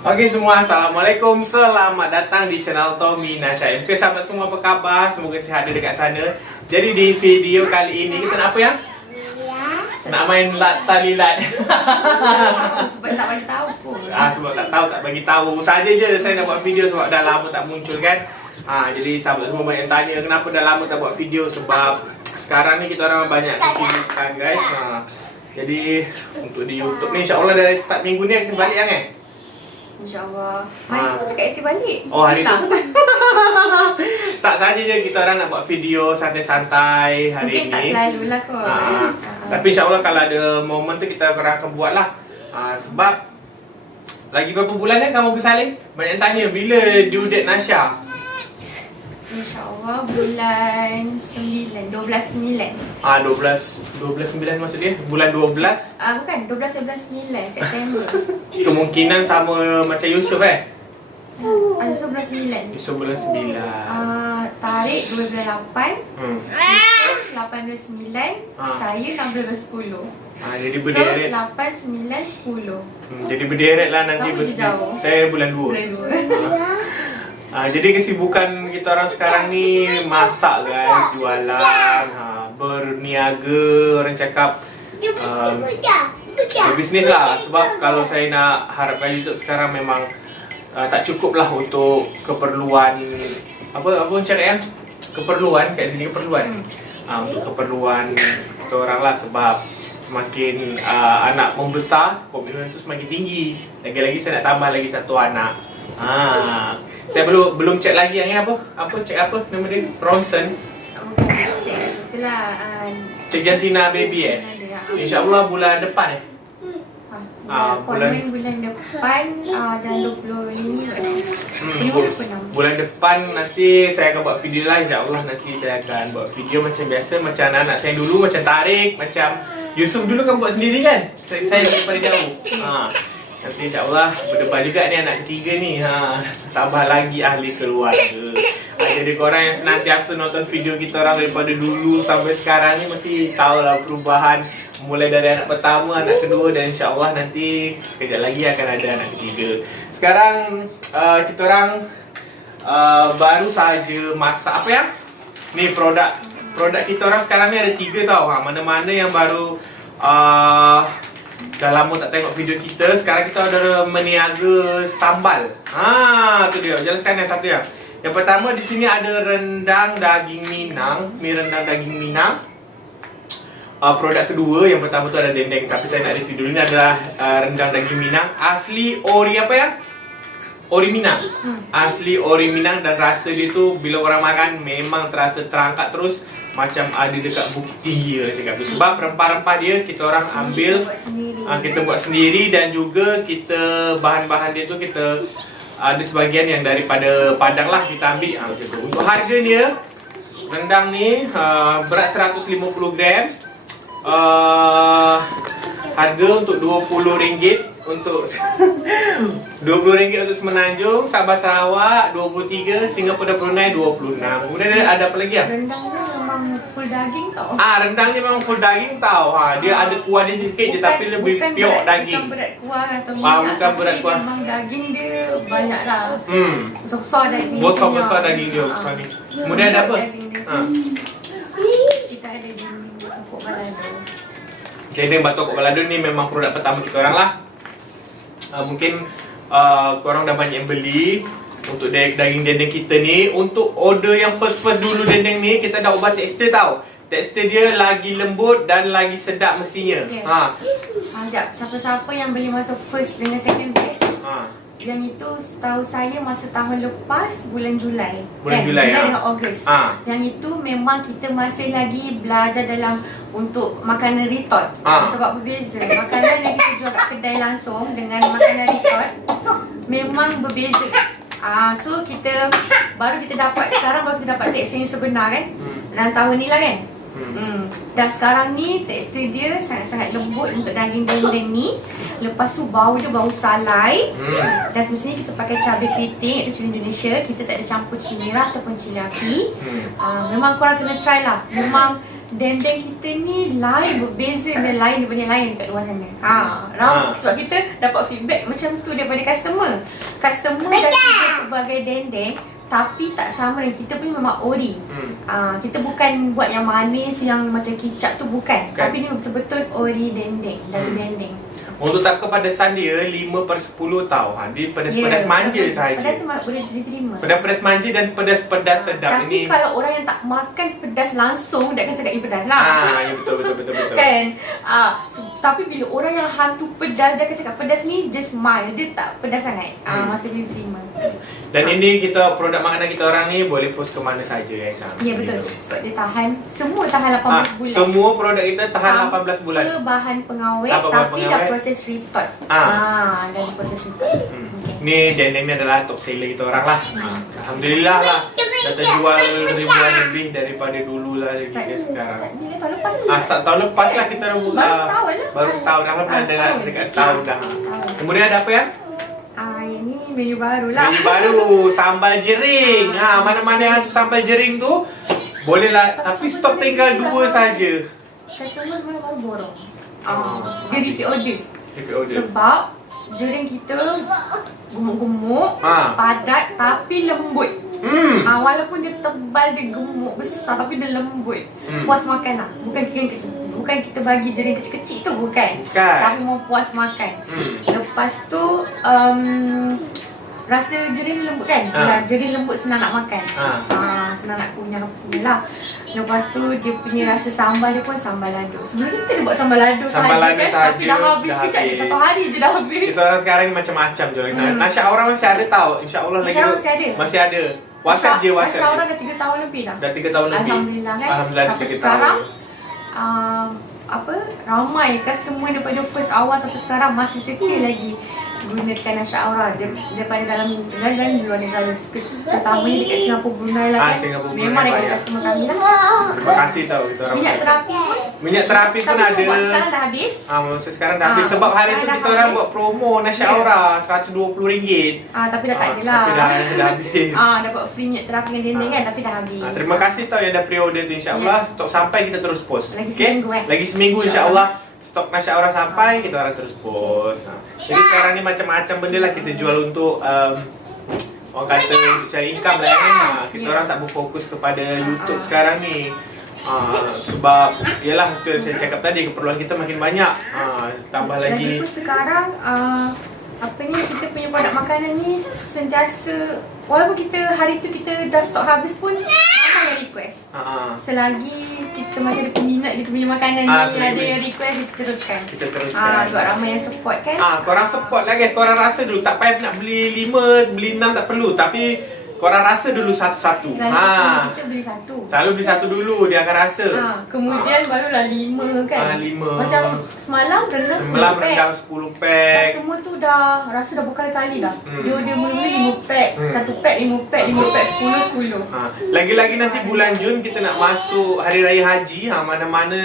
Okey semua, Assalamualaikum. Selamat datang di channel Tommy Nasya Okey sahabat semua apa khabar? Semoga sihat ada dekat sana. Jadi di video kali ini kita nak apa ya? Nak main lat talilat Sebab tak bagi tahu pun. ah, Sebab tak tahu, tak bagi tahu. Saja je saya nak buat video sebab dah lama tak muncul kan? Ah, Jadi sahabat semua banyak tanya Kenapa dah lama tak buat video? Sebab sekarang ni kita orang banyak kesibukan guys? Ah, Jadi untuk di YouTube ni insyaAllah dari start minggu ni kita balik kan? InsyaAllah. Ah. Hari tu pun cakap aktif balik. Oh hari tu Hilang. betul Tak saja je kita orang nak buat video santai-santai hari Mungkin tak ni selalu lah kot. Ah, Ah. Tapi insyaAllah kalau ada momen tu kita orang akan buat lah Ah, Sebab Lagi berapa bulan kan kamu bersalin? Banyak tanya bila due date Nasya? InsyaAllah bulan 9, 12 9. Ah 12 12 9 maksud dia? Bulan 12 Ah bukan, 12 11 9 September. Kemungkinan sama macam Yusuf eh? Ah, so bulan 9. Yusuf bulan 9 Ah, tarik 2 bulan 8. hmm. Yusuf 8 bulan 9. Ah. Saya 6 bulan 10. ah, Jadi So berderet 8, 9, 10. hmm, Jadi berderet lah nanti Kamu. Saya bulan 2 Bulan 2. Ah, jadi kesibukan kita orang sekarang ni masak guys, jualan, ha, berniaga, orang cakap um, berbisnes lah. Sebab kalau saya nak harapkan YouTube sekarang memang uh, tak cukup lah untuk keperluan apa apa cakap kan keperluan kat sini keperluan. Hmm. uh, untuk keperluan kita orang lah. Sebab semakin uh, anak membesar komitmen tu semakin tinggi. Lagi-lagi saya nak tambah lagi satu anak. Ha saya belum belum cek lagi yang ni apa apa cek apa nama dia Bronson Cik, itulah. ah, cek jantina baby eh ah. insyaallah bulan depan eh Ah, Ah, appointment bulan depan ah, dan 25 ada. Hmm, Lima bu- ke enam? bulan depan nanti saya akan buat video lah InsyaAllah nanti saya akan buat video macam biasa Macam anak-anak saya dulu macam Tarik Macam Yusuf dulu kan buat sendiri kan Saya, saya daripada jauh ha. Nanti insyaAllah berdepan juga ni anak ketiga ni. Ha. Tambah lagi ahli keluarga. Jadi korang yang senantiasa nonton video kita orang daripada dulu sampai sekarang ni Mesti tahulah perubahan. Mulai dari anak pertama, anak kedua dan insyaAllah nanti sekejap lagi akan ada anak ketiga. Sekarang uh, kita orang uh, baru saja masak. Apa ya? Ni produk. Produk kita orang sekarang ni ada tiga tau. Ha, Mana-mana yang baru uh, Dah lama tak tengok video kita Sekarang kita ada meniaga sambal. Ha, tu dia, jelaskan yang satu ya Yang pertama di sini ada rendang daging minang. Ni rendang daging minang. Uh, Produk kedua, yang pertama tu ada dendeng Tapi saya nak review dulu. Ni adalah uh, rendang daging minang. Asli ori apa ya? Ori Minang? Hmm. Asli ori Minang dan rasa dia tu Bila orang makan memang terasa terangkat terus Macam ada dekat Bukit Tinggi cakap tu Sebab rempah-rempah dia kita orang ambil buat sendiri. Ah, kita buat sendiri dan juga kita bahan-bahan dia tu kita ada sebahagian yang daripada Padang lah kita ambil ah, macam tu. Untuk harga dia rendang ni uh, berat 150 gram. Uh, harga untuk RM20 untuk RM20 untuk Semenanjung, Sabah Sarawak 23, Singapura Brunei 26. Kemudian ada, ada apa lagi ah? Rendang tu memang full daging tau. Ah, rendang memang full daging tau. Ha, dia ada kuah dia sikit je tapi lebih bukan pure berat, daging. Bukan berat kuah atau Ah, minyak. bukan tapi berat kuah. Memang daging dia banyak lah. Hmm. Besar-besar daging. Besar-besar daging dia Ah. besar ni. Kemudian ada apa? Ha. Kita ada dinding tepuk balado. Dendeng batok kok balado ni memang produk pertama kita orang lah. Uh, mungkin uh, korang dah banyak yang beli untuk da- daging dendeng kita ni untuk order yang first-first dulu dendeng ni kita dah ubah tekstur tau. Tekstur dia lagi lembut dan lagi sedap mestinya. Okay. Ha. Sekejap. Siapa-siapa yang beli masa first dengan second batch, Ha. Yang itu setahu saya masa tahun lepas bulan Julai. Bulan kan? Julai, Julai ah. dengan Ogos. Ah. Yang itu memang kita masih lagi belajar dalam untuk makanan retort. Ah. Sebab berbeza. Makanan yang kita jual kat kedai langsung dengan makanan retort memang berbeza. Ah, so kita baru kita dapat sekarang baru kita dapat tekstur yang sebenar kan. Hmm. Dalam tahun ni lah kan. Hmm. Dan sekarang ni tekstur dia sangat-sangat lembut untuk daging dendeng ni. Lepas tu bau dia bau salai. Hmm. Dan semestinya kita pakai cabai keriting iaitu cili Indonesia. Kita tak ada campur cili merah ataupun cili api. Hmm. Uh, memang korang kena try lah. Memang dendeng kita ni lain berbeza dan lain daripada yang lain dekat luar sana. Ha, ram, Ha. sebab kita dapat feedback macam tu daripada customer. Customer dah cuba pelbagai dendeng tapi tak sama dengan kita pun memang ori. Hmm. Ah, kita bukan buat yang manis yang macam kicap tu bukan. Bukan. Tapi ni betul-betul ori dendeng, dari Hmm. dendeng. Untuk tak kepedasan dia 5 per 10 tau. Ha, dia pedas-pedas Ya, manja sahaja. Pedas boleh diterima. Pedas-pedas manja dan pedas-pedas sedap Tapi ini. kalau orang yang tak makan pedas langsung, dia akan cakap ini pedas lah. Ah, ya betul betul betul betul. Kan? Ah, so, tapi bila orang yang hantu pedas dia akan cakap pedas ni just mild, dia tak pedas sangat. Ah, Hmm. masa dia terima. Dan ini kita produk makanan kita orang ni boleh post ke mana saja eh Sam. Ya betul. Sebab dia tahan semua tahan 18 Ah, bulan. semua produk kita tahan Tanpa 18 bulan. bahan pengawet tapi dah pengawet. Proses retort. Ah. ah dah proses retort. Hmm. Okay. Ni dendeng ni adalah top seller kita orang lah. Hmm. Alhamdulillah lah. Dah terjual ribuan lebih daripada dulu lah lagi ni, sekarang. start ni tahun lepas ni. Ah, start tahun lepas lah kita orang buka. Baru setahun lah. Baru setahun dah Ah, lepas dengan setahun. dekat setahun dah. Kemudian ada apa ya? Ah, ini menu baru lah. Menu baru sambal jering. Ha, mana-mana yang tu sambal jering tu boleh lah tapi stok tinggal dua saja. Customer semua baru borong. Ah, dia repeat order. Order. Sebab jering kita gemuk-gemuk, Ah. padat tapi lembut. Hmm. Ah, walaupun dia tebal, dia gemuk besar tapi dia lembut. Hmm. Puas makan lah. Bukan kita, bukan kita bagi jering kecil-kecil tu bukan. Bukan. Tapi mau puas makan. Hmm. Lepas tu um, rasa jering lembut kan? Ah. Ha. Jering lembut senang nak makan. Ah. Ah, senang nak kunyah apa semua lah. Lepas tu dia punya rasa sambal dia pun sambal lado. Sebelum ni kita ada buat sambal lado Sambal sahaja lado kan. sahaja, Tapi dah habis dah kejap je. habis. Satu hari je dah habis. Kita orang sekarang ni macam-macam je. Hmm. Hmm. Nasya orang masih ada tau. InsyaAllah lagi. InsyaAllah masih ada. Masih ada. WhatsApp je WhatsApp. Masya je. dah 3 tahun lebih dah. Dah 3 tahun lebih. Alhamdulillah kan. Alhamdulillah Sampai 3 sekarang tahun. um, apa ramai customer daripada first awal sampai sekarang masih setia lagi gunakan Nasha Aura daripada dalam dan dan luar negara Kes- terutamanya dekat Singapura Brunei lah Ah, kan Singapura, Brunei memang dekat customer kami lah Terima kasih tau kita orang. minyak terapi pun Minyak terapi pun tapi ada. buat sekarang dah habis Ah, masa sekarang dah habis Ah, sebab hari tu kita orang buat promo Nasya Ya. Aura RM120. ah, tapi dah tak Ah, ada lah Tapi dah, dah habis. ah, dapat free minyak terapi dengan dendeng kan tapi dah habis Ah, terima kasih tau yang dah pre-order tu insyaAllah Stok sampai kita terus post Ya. Lagi Okey? seminggu, eh. Lagi seminggu insyaAllah Stok Nasya Aura sampai kita orang terus post ha. Jadi sekarang ni macam-macam benda lah kita jual untuk um, Orang kata untuk cari income lah kan ha. Kita Ya. orang tak berfokus kepada YouTube Ah. sekarang ni ha, Sebab Yelah tu saya cakap tadi keperluan kita makin banyak ha, Tambah Lagi lagi pun sekarang uh, apa ni kita punya produk makanan ni sentiasa walaupun kita hari tu kita dah stok habis pun ramai yang request. ha. Selagi kita masih ada peminat kita punya makanan Ah, ni selagi ada yang request kita teruskan. Kita teruskan Ah sebab ramai yang support kan. Ah, korang support lah guys. Korang rasa dulu tak payah nak beli 5, beli 6 tak perlu. Tapi korang rasa dulu satu-satu. Selalu Ha. kita beli satu. Selalu beli satu dulu dia akan rasa. Ah, kemudian barulah lima kan. Ah, lima. Macam semalam rendang Semalam 10 pack. rendang 10 Dah pack. semua tu dah rasa dah berkali-kali dah. Hmm. Dia dia mula-mula 5 pack, Hmm. satu pack 5 pack, 5 pack 10 10. Ha, lagi-lagi nanti bulan Jun kita nak masuk Hari Raya Haji. Ha, mana-mana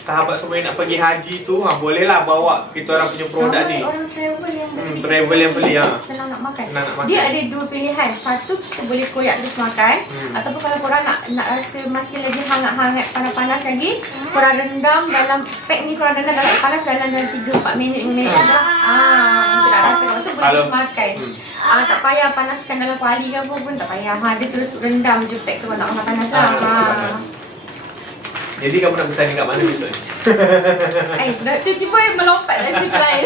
sahabat semua yang nak pergi haji tu, ha, bolehlah bawa kita orang punya produk Ramai ni. orang travel yang Hmm, beli. travel yang beli, ha. Senang nak makan. Senang nak makan. Dia ada dua pilihan. Satu boleh koyak terus makan Hmm. ataupun kalau korang nak nak rasa masih lagi hangat-hangat panas-panas lagi, korang rendam dalam pack ni korang rendam dalam air panas dalam dalam 3 4 minit 5 minit dah. Ah, untuk nak rasa kalau tu boleh terus makan. Hmm. Ah, tak payah panaskan dalam kuali ke apa pun tak payah. Ha, dia terus rendam je pack tu kalau tak makan panas lah. Ah, tak Ha. Jadi kamu nak pesan kat mana besok ni? Eh, tiba-tiba melompat dari cerita lain.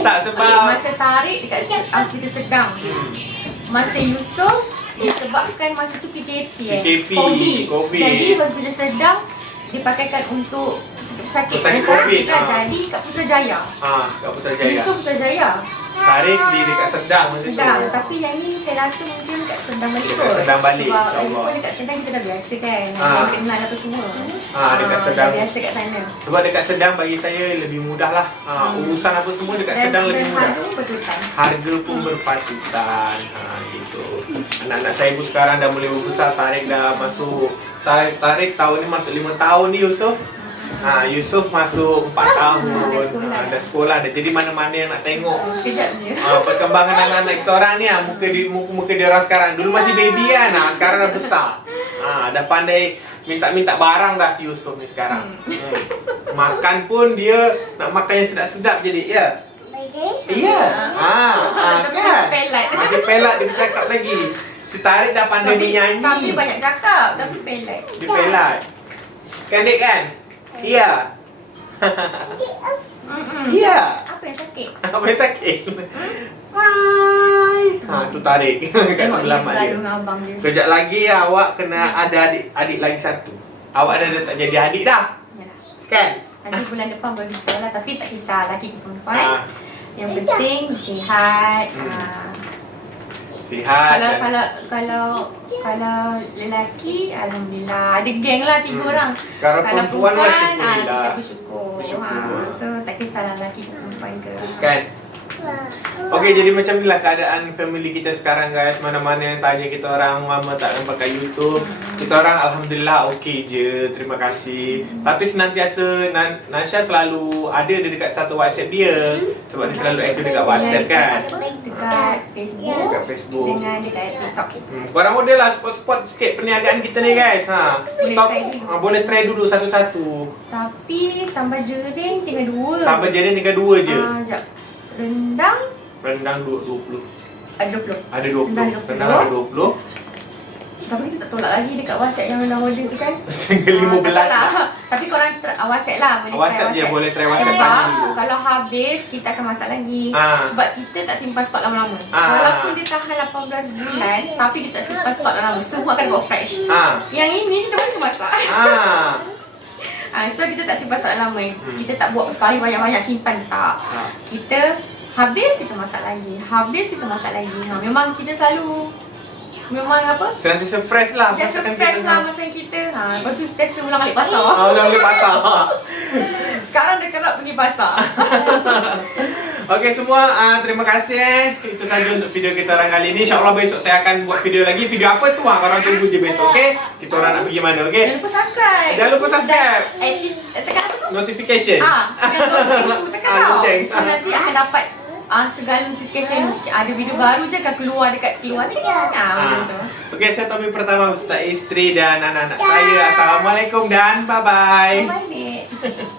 tak Okay, sebab masa tarik dekat hospital sedang. Hmm. Masa Yusof disebabkan masa tu PKP eh. PKP, COVID. COVID. Jadi hospital sedang dipakaikan untuk sakit Sakit COVID, kan. ah. Jadi kat Putrajaya. Ah, kat Putrajaya. Yusof Putrajaya. Tarik di dekat Sedang masa tu. Sedang. Tapi yang ni saya rasa mungkin kat Sedang balik Dekat kot. Sedang balik, Sebab insyaAllah. pun dekat Sedang kita dah biasa kan. Ah. Ah. Kenal apa semua. Ah, dekat Sedang. Dah biasa kat sana. Sebab dekat Sedang bagi saya lebih mudah lah. Ha, Hmm. urusan apa semua dekat Dan, Sedang dan lebih mudah. harga pun bertutan. Harga pun berpatutan. Ha, gitu. Anak-anak saya pun sekarang dah boleh berbesar. Tarik dah masuk tarik, tarik tahun ni masuk 5 tahun ni Yusof. Ha, Yusof masuk 4 tahun. Ah, dah sekolah. Ha, dah sekolah dah. Jadi mana-mana yang nak tengok Sekejap je. Ah, perkembangan anak-anak kita orang ni ah muka di muka, muka dia orang sekarang. Dulu masih baby kan. Ah sekarang dah besar. Ah dah pandai minta-minta barang dah si Yusof ni sekarang. Hmm. Makan pun dia nak makan yang sedap-sedap jadi. Ya. Iya. Ah, ah Tapi kan. masih pelat. Masih pelat dia bercakap lagi. Si Tarik dah pandai Tapi, menyanyi. tapi banyak cakap, tapi pelat. Dia pelat. Kan Dek kan? Iya. Iya. Apa yang sakit? Apa yang sakit? Hai. Ha, tu tarik kat sebelah dia mak dia. dengan abang dia. Kejap lagi awak kena ada adik adik lagi satu. Awak dah, dah tak jadi adik dah. Yalah. Kan? Nanti bulan depan baru kita lah Tapi tak kisah laki ke perempuan Ha, Yang penting sihat Hmm. ah. Sihat. Kalau kalau kalau kalau lelaki Alhamdulillah Ada geng lah tiga Hmm. orang Kalau perempuan lah ah, syukurlah. kita bersyukur, Bersyukur. ha. So tak kisahlah lelaki perempuan ke Kan? Okey, jadi macam inilah keadaan family kita sekarang guys. Mana-mana yang tanya kita orang, mama tak nampak kat YouTube. Kita orang alhamdulillah okey je. Terima kasih. Tapi senantiasa Nan- Nasha selalu ada dekat satu WhatsApp dia. Sebab dia selalu aktif dekat WhatsApp kan. Dekat, Facebook Dekat Facebook. Dengan dekat TikTok Hmm, korang model lah spot-spot sikit perniagaan kita ni guys. Ha. Boleh Stop. Ha, boleh try dulu satu-satu. Tapi sambal jering tinggal dua Sampai jadi tinggal dua je. Ah, Sekejap Rendang Rendang dua- 20. Ada 20 Ada 20. Rendang 20. Rendang ada 20. Tapi kita tak tolak lagi dekat WhatsApp yang rendang order tu kan Tinggal Ah, 15 tak lah. Tapi korang tra- ah, WhatsApp lah boleh WhatsApp try je, boleh try WhatsApp Sebab tanya dulu. kalau habis kita akan masak lagi Ah. Sebab kita tak simpan stok lama-lama Ah. Walaupun dia tahan 18 bulan Tapi dia tak simpan stok lama-lama Semua akan buat fresh Ha. Yang ini kita baru masak Ha. ah, So kita tak simpan stok lama Hmm. Kita tak buat sekali banyak-banyak simpan Tak Ha. Kita habis kita masak lagi Habis kita masak lagi ha, Memang kita selalu Memang apa Sentiasa fresh lah. Masakan fresh lah masa kita ha, Lepas tu sentiasa ulang balik pasar Ah, udah boleh pasar. Sekarang dah kerap pergi pasar Okey semua, uh, terima kasih eh. Itu saja untuk video kita orang kali ini. InsyaAllah besok saya akan buat video lagi. Video apa tu? Ha, korang tunggu je besok, okey? Kita orang nak pergi mana, Jangan okey? lupa subscribe Jangan lupa subscribe. Aktif, eh, tekan apa tu? Notification. Ah, tekan lonceng tu, tekan Ah, tau. So nanti akan dapat ah, segala notification Ada video baru je akan keluar dekat keluar Tekan ah, macam tu Okey, saya Tommy pertama beserta isteri dan anak-anak saya. Assalamualaikum dan bye-bye.